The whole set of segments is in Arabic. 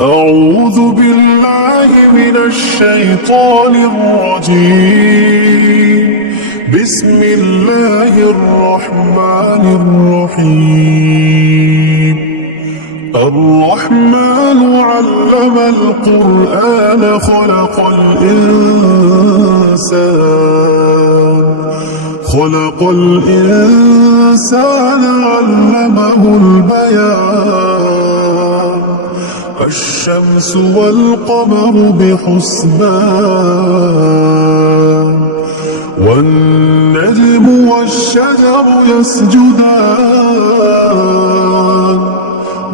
أعوذ بالله من الشيطان الرجيم. بسم الله الرحمن الرحيم. الرحمن علم القرآن خلق الإنسان علمه البيان. الشمس والقمر بحسبان والنجم والشجر يسجدان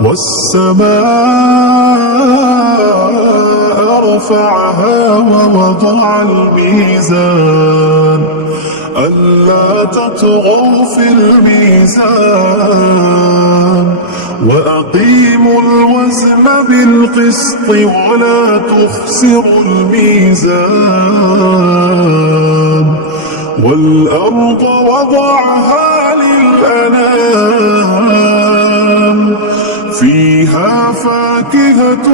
والسماء رفعها ووضع الميزان ألا تطغوا في الميزان وأقيموا الوزن بالقسط ولا تخسروا الميزان والأرض وضعها للأنام فيها فاكهة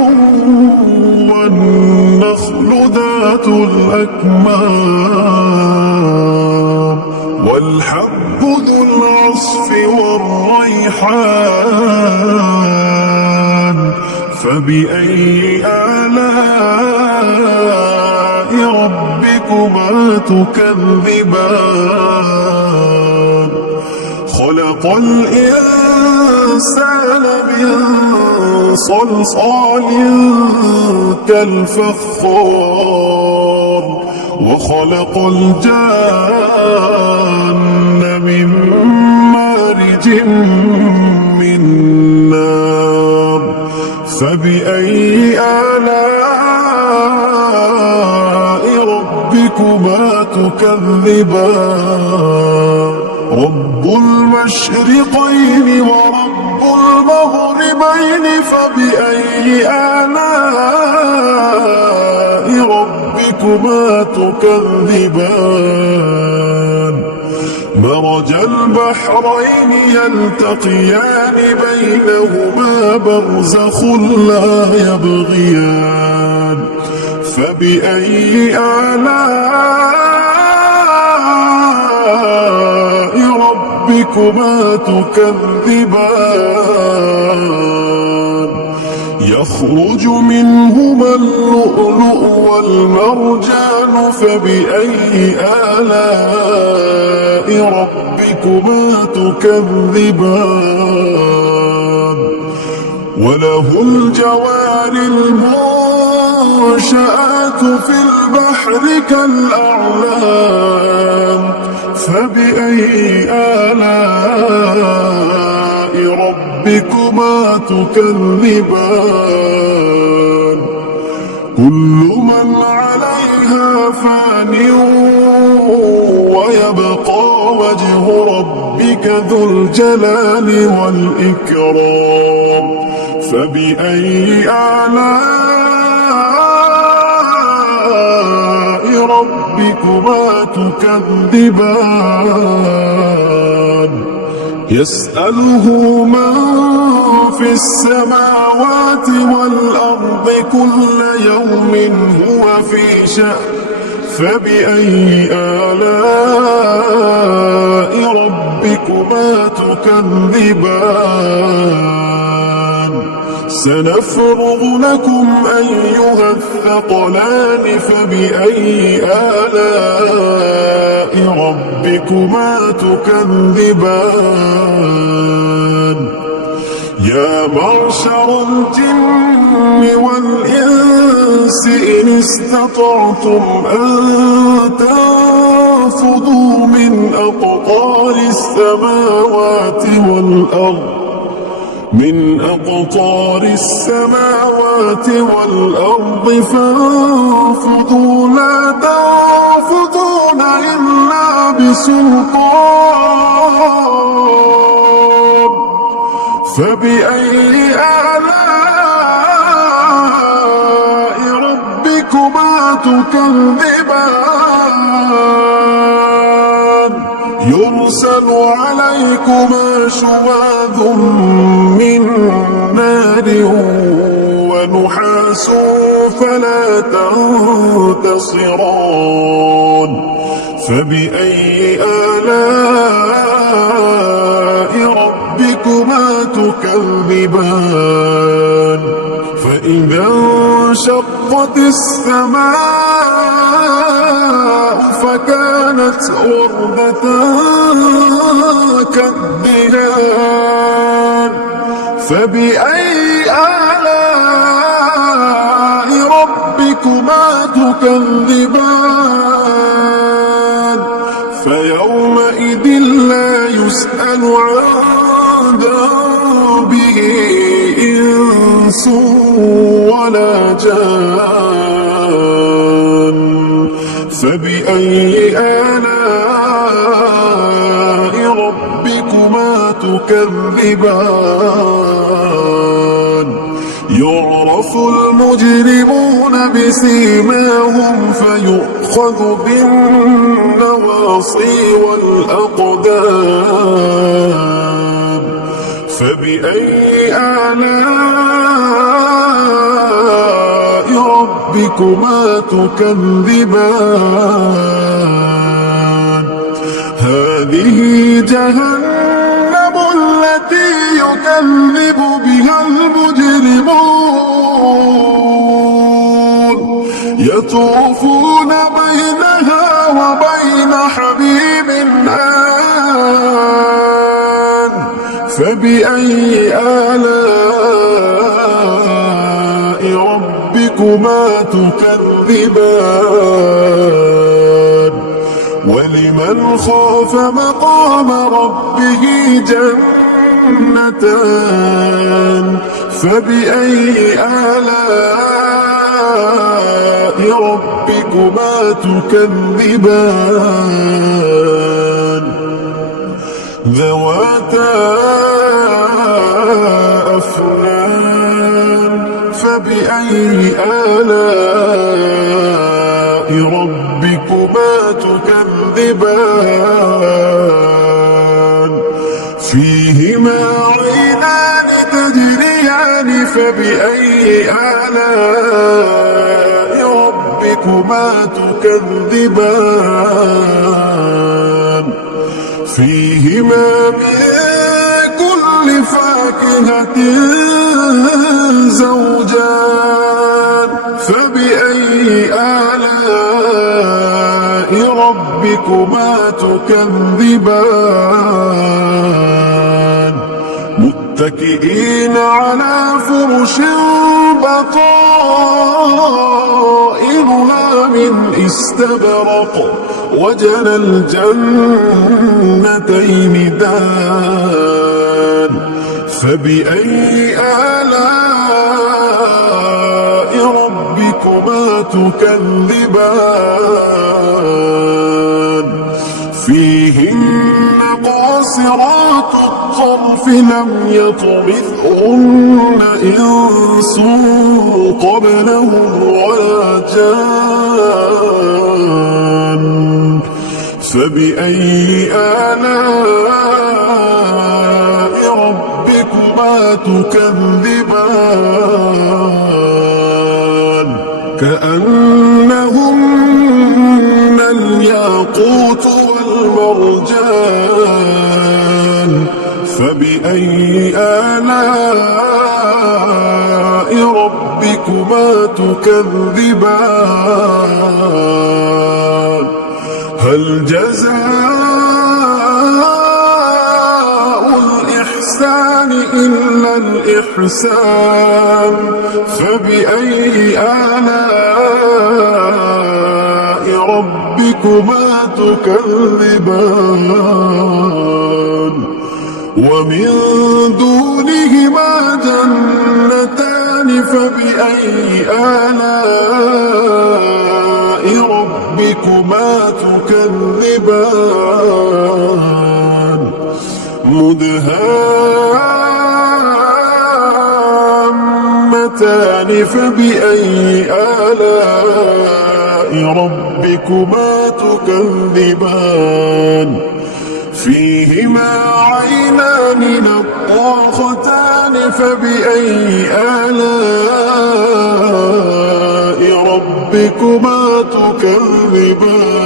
والنخل ذات الأكمام والحب ذو العصف والريحان فبأي آلاء ربكما تكذبان خلق الإنسان من صلصال كالفخار وخلق الجان من مارج من نار فبأي آلاء ربكما تكذبان رب المشرقين ورب المغربين فبأي آلاء ربكما تكذبان مرج البحرين يلتقيان بينهما برزخ لا يبغيان فبأي آلاء ربكما تكذبان يخرج منهما اللؤلؤ والمرجان فبأي آلاء ربكما تكذبان وله الجوار المنشآت في البحر كالأعلام فبأي آلاء ربكما تكذبان كل من عليها فان ويبقى وجه ربك ذو الجلال والإكرام فبأي آلاء ربكما تكذبان يسأله من في السماوات والأرض كل يوم هو في شأن فبأي آلاء ربكما تكذبان سنفرغ لكم أيها الثقلان فبأي آلاء ربكما تكذبان يا معشر الجن والإنس إن استطعتم أن تنفذوا من أقطار السماوات والأرض فانفذوا لا تنفذون إلا بسلطان فبأي آلاء ربكما تكذبان يرسل عليكما شواظ من نار ونحاس تحاسوا فلا تنتصران فبأي آلاء ربكما تكذبان فإذا انشقت السماء فكانت وردة كالدهان فبأي آلاء ربكما تكذبان فيومئذ لا يسأل عن ذنبه إنس ولا جان فبأي آلاء ربكما تكذبان يعرف المجرمون بسيماهم فيؤخذ بالنواصي والأقدام فبأي آلاء ربكما تكذبان هذه جهنم التي يكذب بها المجرمون يطوفون بينها وبين حميم آن فبأي آلاء ربكما تكذبان ولمن خاف مقام ربه جنتان فبأي آلاء ربكما تكذبان ذواتا أفنان فبأي آلاء ربكما تكذبان فيهما عينان تجريان فبأي آلاء ربكما تكذبان فيهما من كل فاكهة زوجان فبأي آلاء ربكما تكذبان متكئين على فرش بطائنها من استبرق وجنى الجنتين دان فبأي آلاء ربكما تكذبان فيهن قاصرات الطرف لم يطمثهن إنس قبلهم ولا جان فبأي آلاء ربكما تكذبان كأنهن الياقوت والمرجان فبأي آلاء ربكما تكذبان هل جزاء الإحسان إلا الإحسان فبأي آلاء ربكما تكذبان ومن دونهما جنتان فبأي آلاء ربكما تكذبان مدهامتان فبأي آلاء ربكما تكذبان فيهما عينان نضاختان فبأي آلاء ربكما تكذبان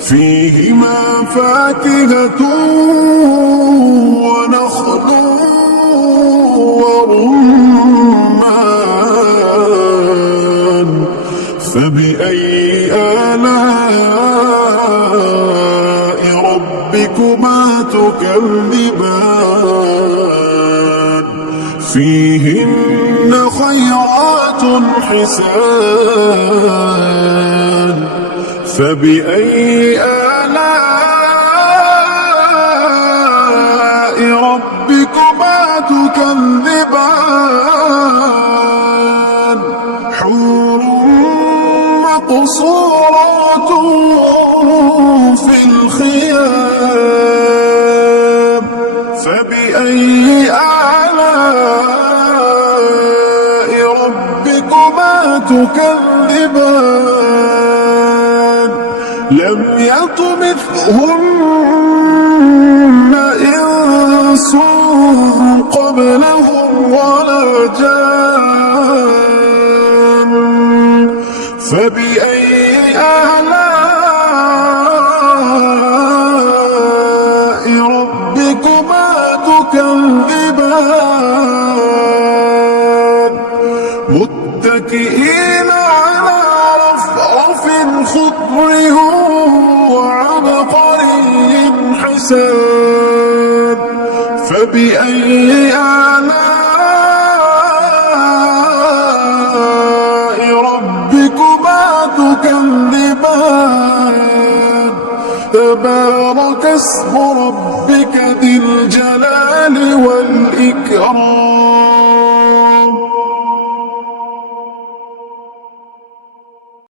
فيهما فاكهة ونخل ورمان فبأي آلاء ربكما تكذبان فيهن خيرات حسان فبأي آلاء ربكما تكذبان حور مقصورات في الخيام فبأي آلاء ربكما تكذبان لم يطمثهن إنس قبلهم ولا جان فبأي آلاء ربكما تكذبان متكئين على رفرف خضر وعبقري حسان فبأي آلاء ربكما تكذبان تبارك اسم ربك ذي الجلال والإكرام